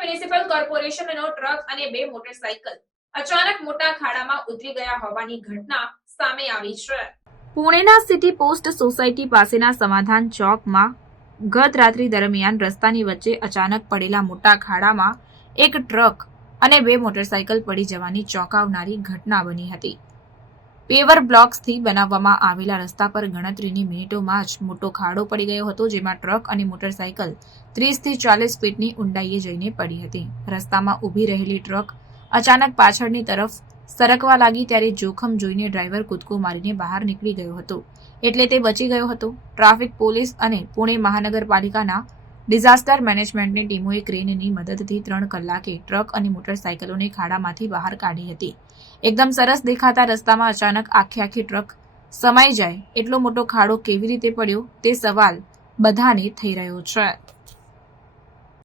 Municipal કોર્પોરેશનનો truck અને બે motorcycle અચાનક મોટા ખાડામાં ઉતરી ગયા હોવાની ઘટના સામે આવી છે. પુણેના સિટી પોસ્ટ સોસાયટી પાસેના સમાધાન ચોકમાં ગત રાત્રિ દરમિયાન રસ્તાની વચ્ચે અચાનક પડેલા મોટા ખાડામાં એક ટ્રક અને બે મોટરસાયકલ પડી જવાની ચોંકાવનારી ઘટના બની હતી. પેવર બ્લોક્સથી બનાવવામાં આવેલા રસ્તા પર ગણતરીની મિનિટોમાં જ મોટો ખાડો પડી ગયો હતો, જેમાં ટ્રક અને મોટરસાયકલ ત્રીસથી ચાલીસ ફીટની ઊંડાઈએ જઈને પડી હતી. રસ્તામાં ઊભી રહેલી ટ્રક અચાનક પાછળની તરફ સરકવા લાગી ત્યારે જોખમ જોઈને ડ્રાઈવર કૂદકો મારીને બહાર નીકળી ગયો હતો. એટલે તે બચી ગયો હતો. ટ્રાફિક પોલીસ અને પુણે મહાનગરપાલિકાના ડિઝાસ્ટર મેનેજમેન્ટની ટીમોએ ક્રેનની મદદથી ત્રણ કલાકે ટ્રક અને મોટરસાયકલોને ખાડામાંથી બહાર કાઢી હતી. એકદમ સરસ દેખાતા રસ્તામાં અચાનક આખી આખી ટ્રક સમાઈ જાય. એટલો મોટો ખાડો કેવી રીતે પડ્યો તે સવાલ બધાને થઈ રહ્યો છે.